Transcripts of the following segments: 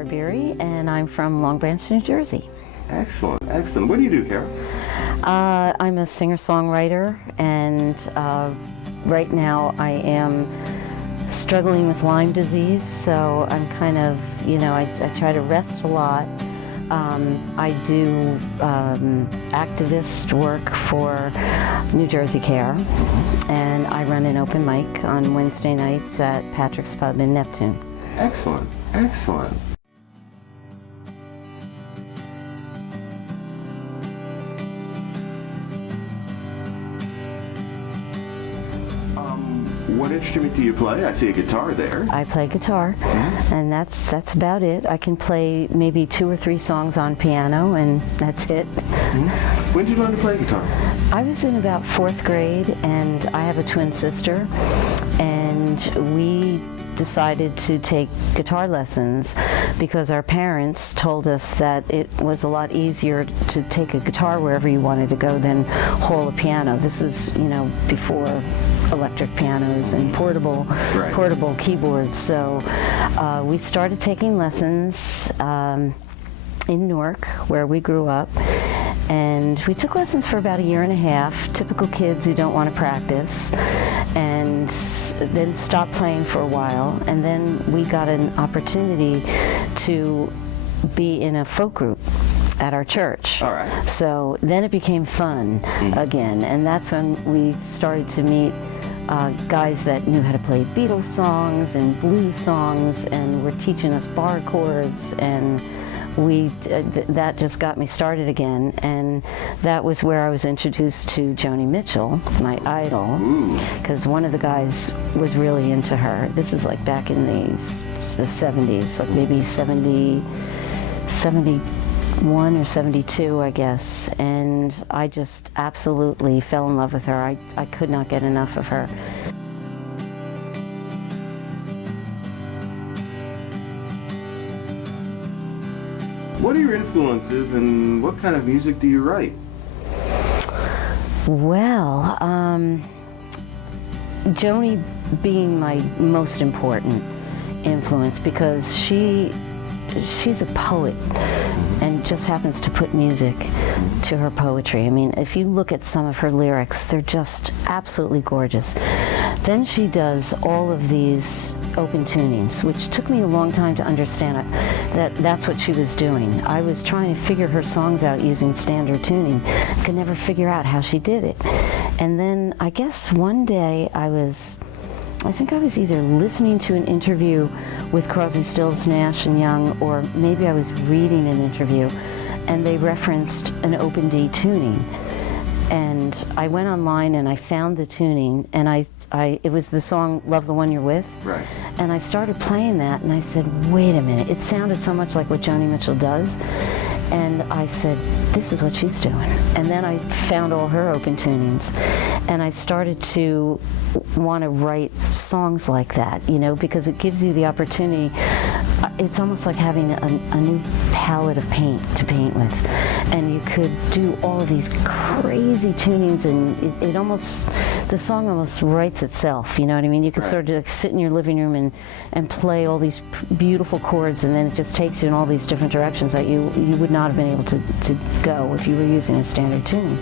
Barbieri, and I'm from Long Branch, New Jersey. Excellent, excellent. What do you do, Kara? I'm a singer-songwriter, and right now I am struggling with Lyme disease, so I'm kind of, I try to rest a lot. I do activist work for New Jersey Care, and I run an open mic on Wednesday nights at Patrick's Pub in Neptune. Excellent, excellent. What instrument do you play? I see a guitar there. I play guitar, and that's about it. I can play maybe 2 or 3 songs on piano, and that's it. When did you learn to play guitar? I was in about 4th grade, and I have a twin sister, and we decided to take guitar lessons because our parents told us that it was a lot easier to take a guitar wherever you wanted to go than haul a piano. This is, before electric pianos and portable keyboards. So we started taking lessons in Newark, where we grew up, and we took lessons for about 1.5 years, typical kids who don't want to practice, and then stopped playing for a while, and then we got an opportunity to be in a folk group at our church. All right. So then it became fun again, and that's when we started to meet guys that knew how to play Beatles songs and blues songs, and were teaching us bar chords, and that just got me started again, and that was where I was introduced to Joni Mitchell, my idol, because one of the guys was really into her. This is like back in the 70s, like maybe 71 or 72, I guess, and I just absolutely fell in love with her. I could not get enough of her. What are your influences, and what kind of music do you write? Well, Joni being my most important influence, because she's a poet and just happens to put music to her poetry. I mean, if you look at some of her lyrics, they're just absolutely gorgeous. Then she does all of these open tunings, which took me a long time to understand that that's what she was doing. I was trying to figure her songs out using standard tuning. I could never figure out how she did it. And then I guess one day I think I was either listening to an interview with Crosby, Stills, Nash and Young, or maybe I was reading an interview, and they referenced an open D tuning. And I went online and I found the tuning, and it was the song Love the One You're With. Right. And I started playing that, and I said, wait a minute, it sounded so much like what Joni Mitchell does. And I said, this is what she's doing. And then I found all her open tunings, and I started to want to write songs like that, because it gives you the opportunity. It's almost like having a new palette of paint to paint with, and you could do all of these crazy tunings, and the song almost writes itself, you know what I mean? You could sort of like sit in your living room and play all these beautiful chords, and then it just takes you in all these different directions that you would not have been able to go if you were using a standard tuning.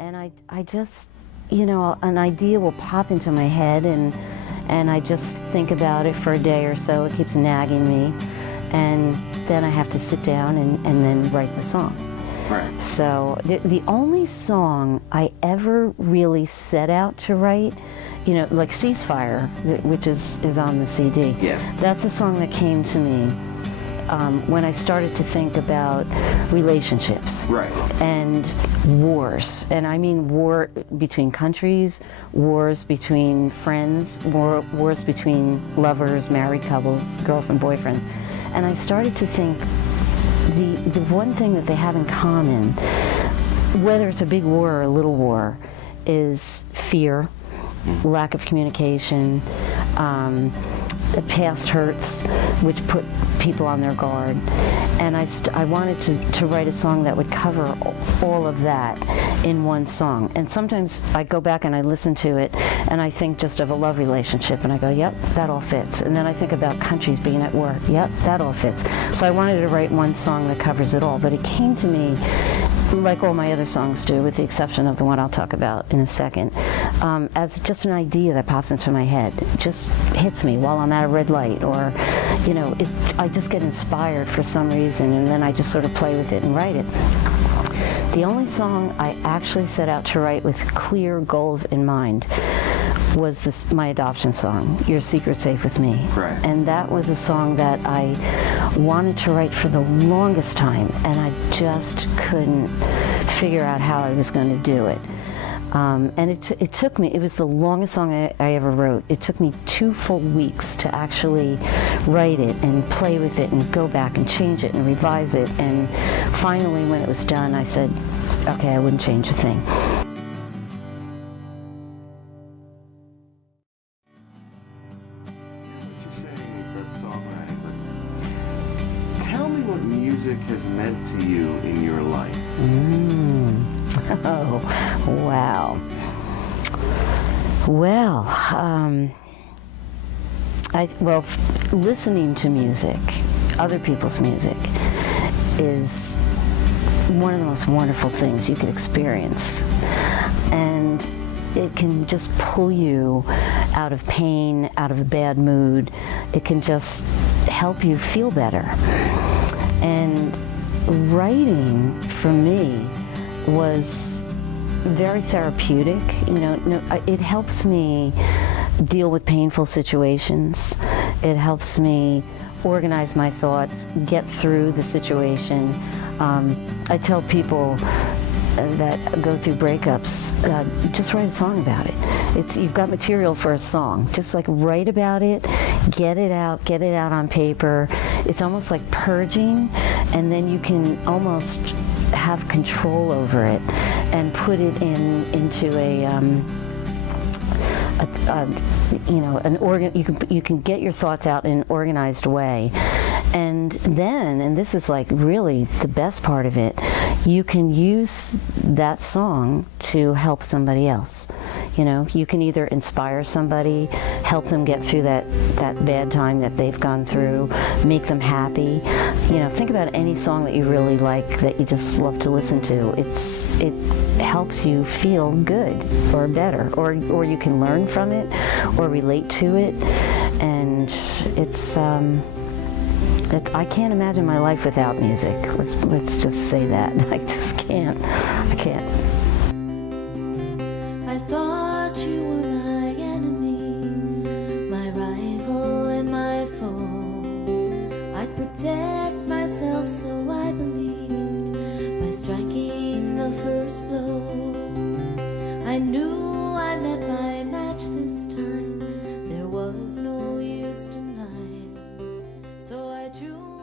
And I just, an idea will pop into my head, and I just think about it for a day or so. It keeps nagging me, and then I have to sit down and then write the song. Right. So the only song I ever really set out to write, like Ceasefire, which is on the CD. Yeah. That's a song that came to me when I started to think about relationships. Right. And wars. And I mean war between countries, wars between friends, wars between lovers, married couples, girlfriend, boyfriend. And I started to think the one thing that they have in common, whether it's a big war or a little war, is fear, lack of communication, past hurts, which put people on their guard. And I wanted to write a song that would cover all of that in one song. And sometimes I go back and I listen to it and I think just of a love relationship and I go, yep, that all fits. And then I think about countries being at work, yep, that all fits. So I wanted to write one song that covers it all, but it came to me like all my other songs do, with the exception of the one I'll talk about in a second, as just an idea that pops into my head. It just hits me while I'm at a red light, or, you know, I just get inspired for some reason, and then I just sort of play with it and write it. The only song I actually set out to write with clear goals in mind was my adoption song, Your Secret Safe With Me. Right. And that was a song that I wanted to write for the longest time, and I just couldn't figure out how I was going to do it. And it took me, it was the longest song I ever wrote. It took me 2 full weeks to actually write it and play with it and go back and change it and revise it. And finally, when it was done, I said, okay, I wouldn't change a thing. Tell me what music has meant to you in your life. Oh, wow. Well, listening to music, other people's music, is one of the most wonderful things you could experience. And it can just pull you out of pain, out of a bad mood. It can just help you feel better. And writing, for me, was very therapeutic. You know, it helps me deal with painful situations. It helps me organize my thoughts, get through the situation. I tell people that go through breakups, just write a song about it. You've got material for a song. Just like write about it, get it out on paper. It's almost like purging, and then you can almost have control over it and put it into you can get your thoughts out in an organized way. And then, and this is like really the best part of it, you can use that song to help somebody else. You know, you can either inspire somebody, help them get through that bad time that they've gone through, make them happy. You know, think about any song that you really like, that you just love to listen to. It helps you feel good or better, or you can learn from it or relate to it. And it's I can't imagine my life without music. Let's just say that. I just can't. I can't. I thought you were my enemy, my rival and my foe. I'd protect myself, so I believed, by striking the first blow. I knew I met my match this time. There was no use denying. So I drew